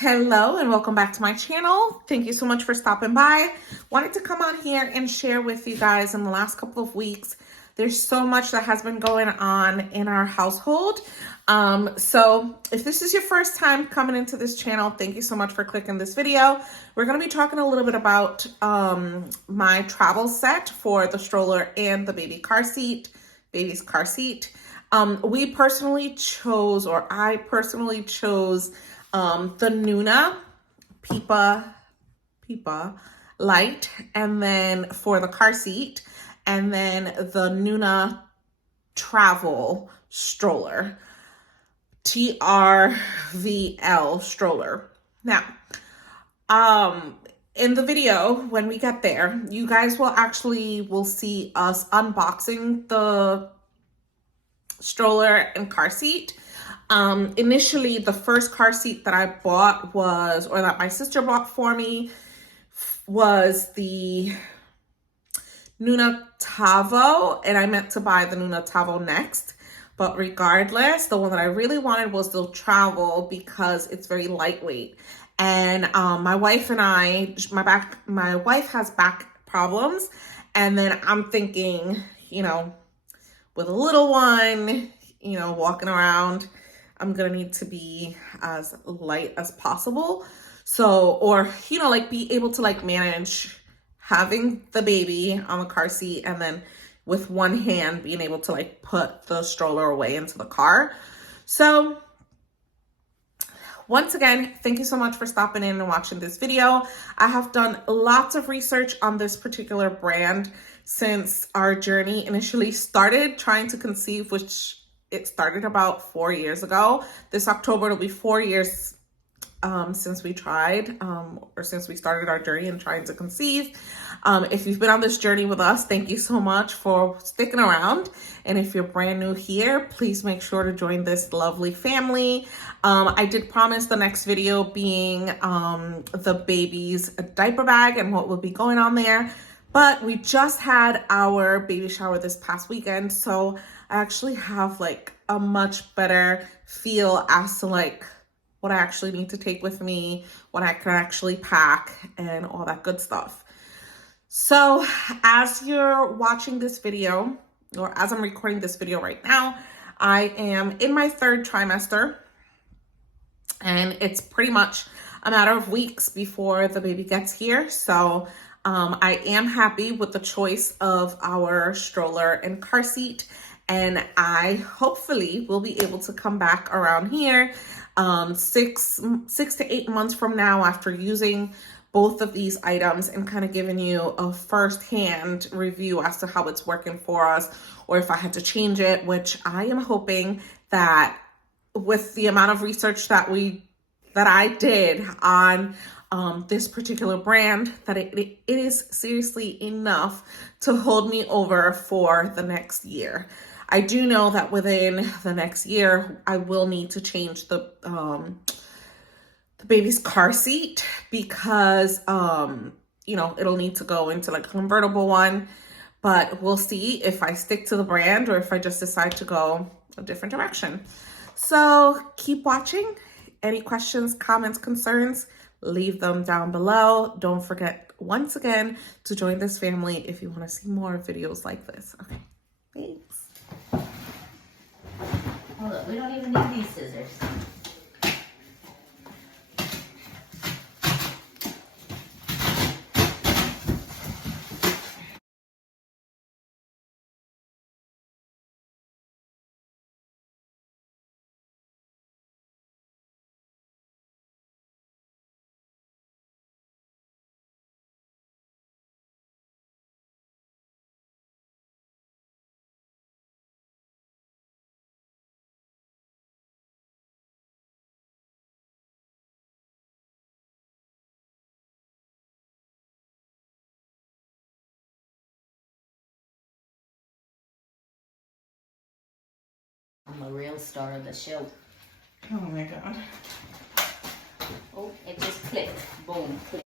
Hello and welcome back to my channel. Thank you so much for stopping by. Wanted to come on here and share with you guys in the last couple of weeks. There's so much that has been going on in our household. So if this is your first time coming into this channel, thank you so much for clicking this video. We're going to be talking a little bit about my travel set for the stroller and the baby's car seat. I personally chose the Nuna Pipa lite, and then for the car seat, and then the Nuna travel stroller, TRVL stroller. Now, in the video, when we get there, you guys will see us unboxing the stroller and car seat. Initially, the first car seat that I bought that my sister bought for me was the Nuna Tavo, and I meant to buy the Nuna Tavo next. But regardless, the one that I really wanted was the travel because it's very lightweight. And my wife has back problems. And then I'm thinking, with a little one, walking around, I'm gonna need to be as light as possible. So, or, be able to manage having the baby on the car seat and then with one hand being able to put the stroller away into the car. So once again, thank you so much for stopping in and watching this video. I have done lots of research on this particular brand since our journey initially started trying to conceive, which it started about 4 years ago. This October, it'll be 4 years since we tried, or since we started our journey and trying to conceive. If you've been on this journey with us, thank you so much for sticking around. And if you're brand new here, please make sure to join this lovely family. I did promise the next video being the baby's diaper bag and what will be going on there. But we just had our baby shower this past weekend, so I actually have a much better feel as to what I actually need to take with me, what I can actually pack, and all that good stuff. So as you're watching this video, or as I'm recording this video right now, I am in my 3rd trimester, and it's pretty much a matter of weeks before the baby gets here. So I am happy with the choice of our stroller and car seat, and I hopefully will be able to come back around here 6 to 8 months from now after using both of these items and kind of giving you a first-hand review as to how it's working for us, or if I had to change it, which I am hoping that with the amount of research that I did on this particular brand, that it is seriously enough to hold me over for the next year. I do know that within the next year, I will need to change the baby's car seat because, it'll need to go into a convertible one. But we'll see if I stick to the brand or if I just decide to go a different direction. So keep watching. Any questions, comments, concerns, leave them down below. Don't forget, once again, to join this family if you want to see more videos like this. Okay, thanks. Hold up, we don't even need these scissors. I'm a real star of the show. Oh my God. Oh, it just clicked. Boom, click.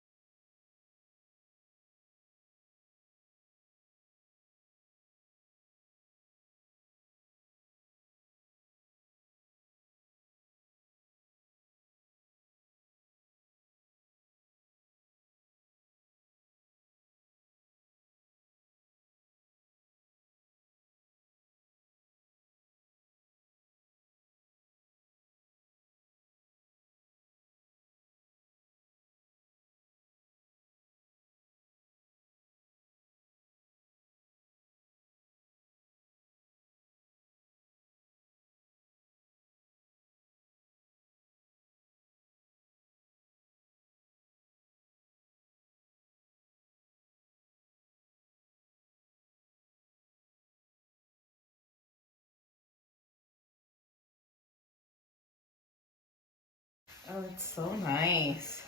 Oh, it's so nice.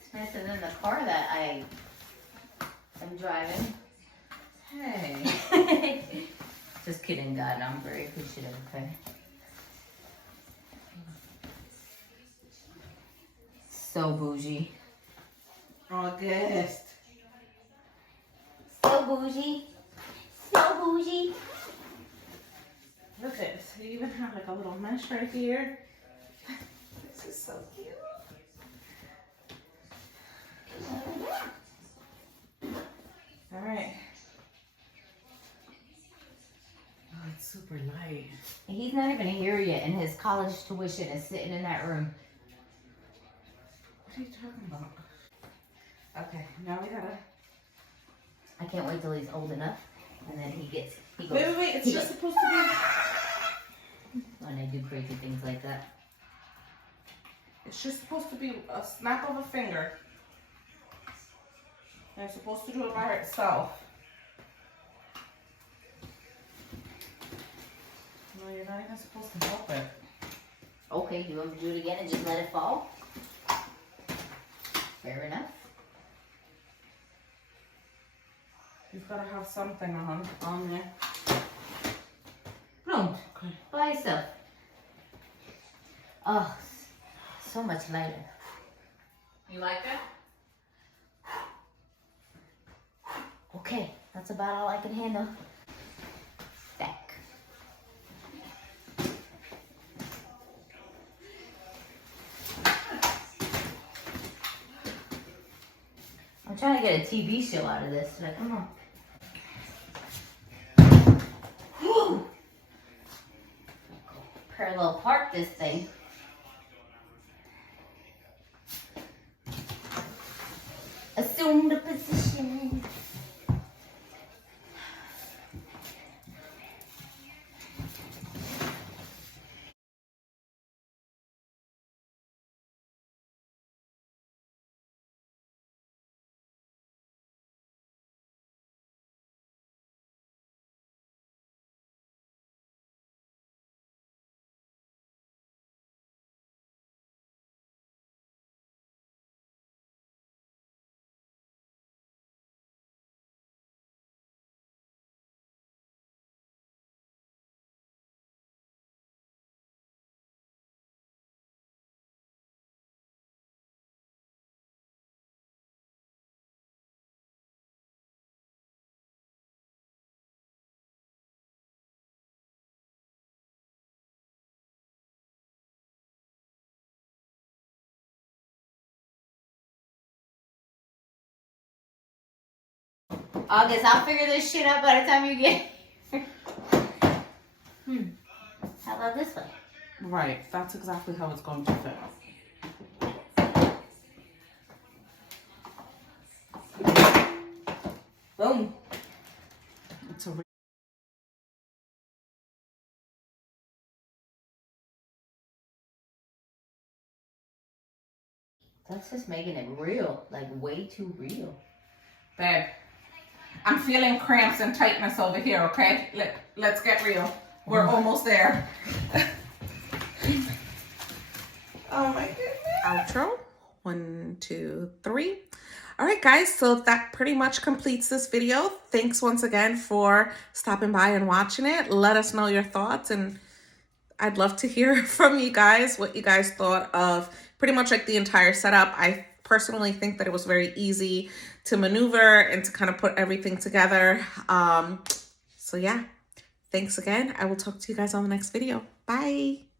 It's nicer than the car that I am driving. Hey. Just kidding, God. I'm very appreciative, okay? So bougie. August. So bougie. So bougie. Look at this. You even have like a little mesh right here. This is so cute. All right. Oh, it's super light. He's not even here yet, and his college tuition is sitting in that room. What are you talking about? Okay, now we gotta. I can't wait till he's old enough, and then he goes. Wait. It's just supposed to be. When I do crazy things like that. It's just supposed to be a snap of a finger. They're supposed to do it by itself. No, you're not even supposed to help it. Okay, do you want me to do it again and just let it fall? Fair enough. You've got to have something on there. No, Okay. by itself. Oh, so much lighter. You like it? Okay, that's about all I can handle. Back. I'm trying to get a TV show out of this. Like, come on. Whew. Parallel park this thing. Assume the position. August, I'll figure this shit out by the time you get here. How about this way? Right, that's exactly how it's going to fit. Boom. It's a That's just making it real. Like, way too real. Babe, I'm feeling cramps and tightness over here, okay? Let's get real. We're almost there. Oh my goodness. Outro. 1, 2, 3. All right, guys, so that pretty much completes this video. Thanks once again for stopping by and watching it. Let us know your thoughts, and I'd love to hear from you guys what you guys thought of pretty much like the entire setup. I personally think that it was very easy to maneuver and to kind of put everything together. So yeah, thanks again. I will talk to you guys on the next video. Bye.